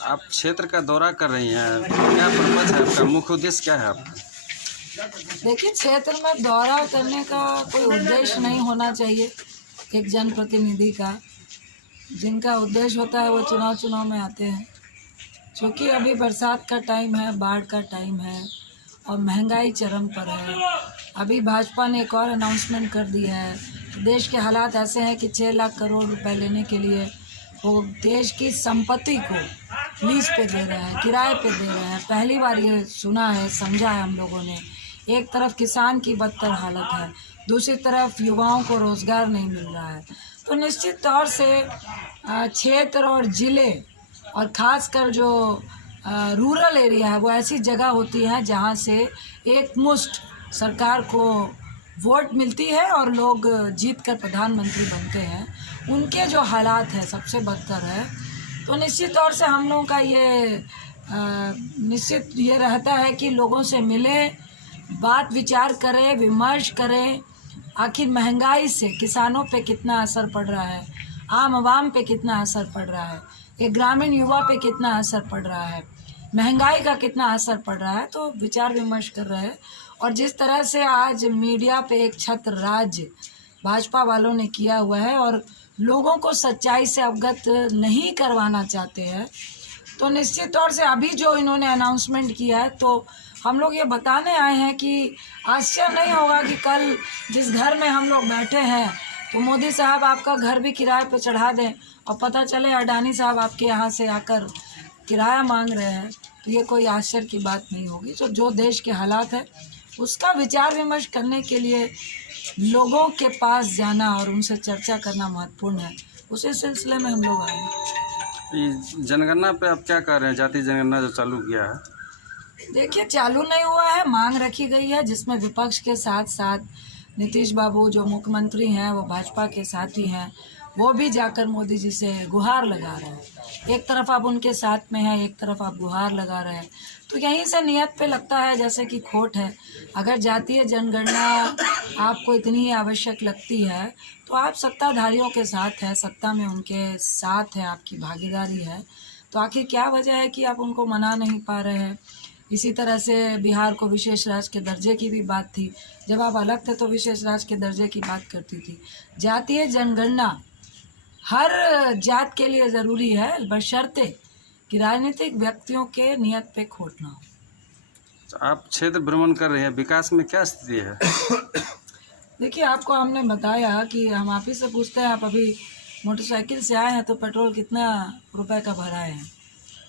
आप क्षेत्र का दौरा कर रही हैं, क्या पर्पज है आपका, मुख्य उद्देश्य क्या है आपका? देखिए, क्षेत्र में दौरा करने का कोई उद्देश्य नहीं होना चाहिए एक जनप्रतिनिधि का। जिनका उद्देश्य होता है वो चुनाव में आते हैं। क्योंकि अभी बरसात का टाइम है, बाढ़ का टाइम है और महंगाई चरम पर है। अभी भाजपा ने एक और अनाउंसमेंट कर दी है। देश के हालात ऐसे हैं कि 6 लाख करोड़ रुपए लेने के लिए वो देश की संपत्ति को लीज पे दे रहे हैं, किराए पे दे रहे हैं। पहली बार ये सुना है, समझा है हम लोगों ने। एक तरफ किसान की बदतर हालत है, दूसरी तरफ युवाओं को रोज़गार नहीं मिल रहा है। तो निश्चित तौर से क्षेत्र और ज़िले और ख़ासकर जो रूरल एरिया है वो ऐसी जगह होती है जहाँ से एक मुश्त सरकार को वोट मिलती है और लोग जीत कर प्रधानमंत्री बनते हैं। उनके जो हालात है सबसे बदतर है। तो निश्चित तौर से हम लोगों का ये निश्चित ये रहता है कि लोगों से मिलें, बात विचार करें, विमर्श करें। आखिर महंगाई से किसानों पे कितना असर पड़ रहा है, आम आवाम पे कितना असर पड़ रहा है, एक ग्रामीण युवा पे कितना असर पड़ रहा है, महंगाई का कितना असर पड़ रहा है। तो विचार विमर्श कर रहे हैं। और जिस तरह से आज मीडिया पे एक छत्र राज भाजपा वालों ने किया हुआ है और लोगों को सच्चाई से अवगत नहीं करवाना चाहते हैं, तो निश्चित तौर से अभी जो इन्होंने अनाउंसमेंट किया है तो हम लोग ये बताने आए हैं कि आश्चर्य नहीं होगा कि कल जिस घर में हम लोग बैठे हैं तो मोदी साहब आपका घर भी किराए पे चढ़ा दें और पता चले अडानी साहब आपके यहाँ से आकर किराया मांग रहे हैं। तो ये कोई आश्चर्य की बात नहीं होगी। तो जो देश के हालात है उसका विचार विमर्श करने के लिए लोगों के पास जाना और उनसे चर्चा करना महत्वपूर्ण है। उसी सिलसिले में हम लोग आए हैं। जनगणना पे आप क्या कह रहे हैं, जाति जनगणना जो चालू किया है? देखिए, चालू नहीं हुआ है, मांग रखी गई है जिसमें विपक्ष के साथ साथ नीतीश बाबू जो मुख्यमंत्री हैं वो भाजपा के साथी हैं, वो भी जाकर मोदी जी से गुहार लगा रहे हैं। एक तरफ आप उनके साथ में हैं, एक तरफ आप गुहार लगा रहे हैं। तो यहीं से नियत पे लगता है जैसे कि खोट है। अगर जातीय जनगणना आपको इतनी ही आवश्यक लगती है तो आप सत्ताधारियों के साथ हैं, सत्ता में उनके साथ हैं, आपकी भागीदारी है। तो आखिर क्या वजह है कि आप उनको मना नहीं पा रहे हैं? इसी तरह से बिहार को विशेष राज्य के दर्जे की भी बात थी। जब आप अलग थे तो विशेष राज्य के दर्जे की बात करती थी। जातीय जनगणना हर जात के लिए ज़रूरी है, बशर्ते कि राजनीतिक व्यक्तियों के नियत पे खोट ना हो। तो आप क्षेत्र भ्रमण कर रहे हैं, विकास में क्या स्थिति है? देखिए, आपको हमने बताया कि हम आप ही से पूछते हैं, आप अभी मोटरसाइकिल से आए हैं तो पेट्रोल कितना रुपए का भराए हैं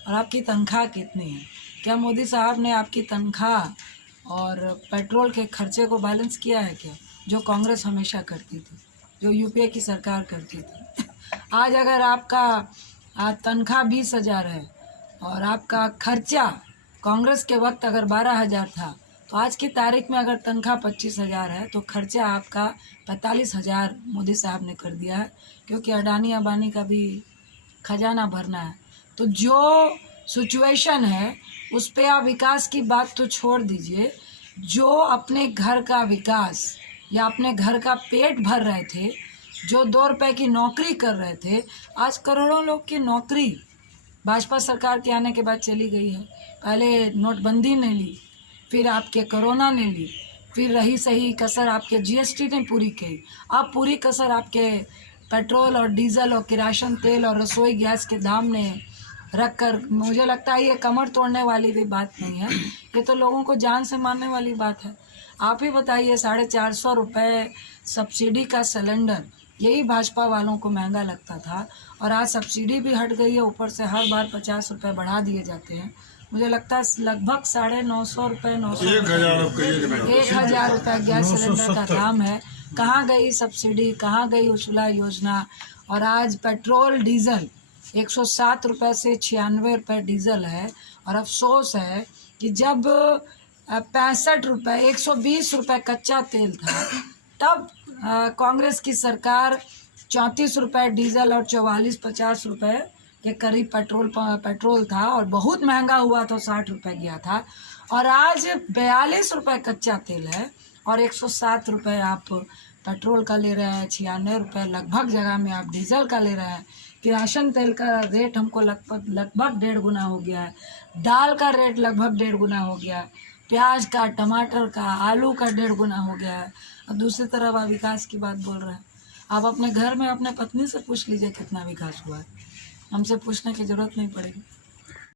और आपकी तनख्वाह कितनी है? क्या मोदी साहब ने आपकी तनख्वाह और पेट्रोल के खर्चे को बैलेंस किया है क्या, जो कांग्रेस हमेशा करती थी, जो यूपीए की सरकार करती थी? आज अगर आपका तनख्वाह 20,000 है और आपका खर्चा कांग्रेस के वक्त अगर 12,000 था, तो आज की तारीख में अगर तनख्वाह 25,000 है तो खर्चा आपका 45,000 मोदी साहब ने कर दिया है, क्योंकि अडानी अंबानी का भी खजाना भरना है। तो जो सिचुएशन है उस पे आप विकास की बात तो छोड़ दीजिए, जो अपने घर का विकास या अपने घर का पेट भर रहे थे, जो 2 रुपए की नौकरी कर रहे थे, आज करोड़ों लोग की नौकरी भाजपा सरकार के आने के बाद चली गई है। पहले नोटबंदी ने ली, फिर आपके कोरोना ने ली, फिर रही सही कसर आपके जीएसटी ने पूरी की, अब पूरी कसर आपके पेट्रोल और डीजल और किरासन तेल और रसोई गैस के दाम ने रख कर। मुझे लगता है ये कमर तोड़ने वाली भी बात नहीं है, ये तो लोगों को जान से मारने वाली बात है। आप ही बताइए, 450 रुपये सब्सिडी का सिलेंडर, यही भाजपा वालों को महंगा लगता था और आज सब्सिडी भी हट गई है, ऊपर से हर बार 50 रुपये बढ़ा दिए जाते हैं। मुझे लगता है लगभग 950 रुपये, 1,000 रुपये गैस सिलेंडर का दाम है। कहाँ गई सब्सिडी, कहाँ गई उज्ज्वला योजना? और आज पेट्रोल डीजल 107 रुपये से 96 रुपये डीजल है। और अफसोस है कि जब 65 रुपये, 120 रुपये कच्चा तेल था, तब कांग्रेस की सरकार 34 रुपये डीजल और 44-50 रुपये के करीब पेट्रोल था और बहुत महंगा हुआ तो 60 रुपये गया था। और आज 42 रुपये कच्चा तेल है और 107 रुपये आप पेट्रोल का ले रहे हैं 96 रुपये, लगभग जगह में आप डीजल का ले रहे हैं। किरासन तेल का रेट हमको लगभग 1.5 गुना हो गया है। दाल का रेट लगभग 1.5 गुना हो गया है। प्याज का, टमाटर का, आलू का 1.5 गुना हो गया है। और दूसरी तरफ आप विकास की बात बोल रहे हैं। आप अपने घर में अपने पत्नी से पूछ लीजिए कितना विकास हुआ है, हमसे पूछने की जरूरत नहीं पड़ेगी।